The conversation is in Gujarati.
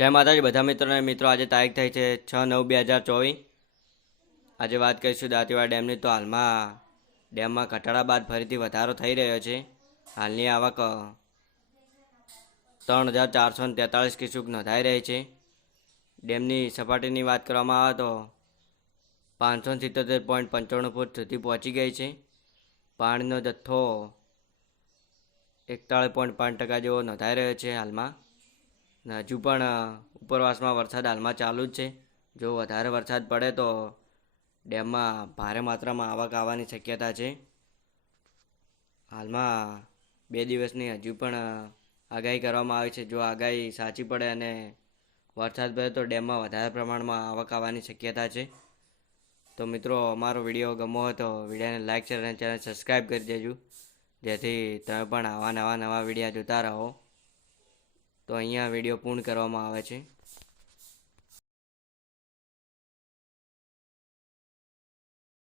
જય માતાજી બધા મિત્રોને મિત્રો આજે તારીખ થઈ છે 6/9/2024। આજે વાત કરીશું દાંતીવાડા ડેમની। તો હાલમાં ડેમમાં ઘટાડા બાદ ફરીથી વધારો થઈ રહ્યો છે। હાલની આવક 3,443 ક્યુસેક નોંધાઈ રહી છે। ડેમની સપાટીની વાત કરવામાં આવે તો 577.95 ફૂટ સુધી પહોંચી ગઈ છે। પાણીનો જથ્થો 41.5% જેવો નોંધાઈ રહ્યો છે હાલમાં। હજુ પણ ઉપરવાસમાં વરસાદ હાલમાં ચાલુ જ છે। જો વધારે વરસાદ પડે તો ડેમમાં ભારે માત્રામાં આવક આવવાની શક્યતા છે। હાલમાં 2 દિવસની હજુ પણ આગાહી કરવામાં આવી છે। જો આગાહી સાચી પડે અને વરસાદ પડે તો ડેમમાં વધારે પ્રમાણમાં આવક આવવાની શક્યતા છે। તો મિત્રો, અમારો વિડીયો ગમ્યો હોય તો વિડીયોને લાઇક શેર અને ચેનલ સબસ્ક્રાઈબ કરી દેજો, જેથી તમે પણ આવા નવા વિડીયો જોતા રહો। તો અહીંયા વિડીયો પૂર્ણ કરવામાં આવે છે।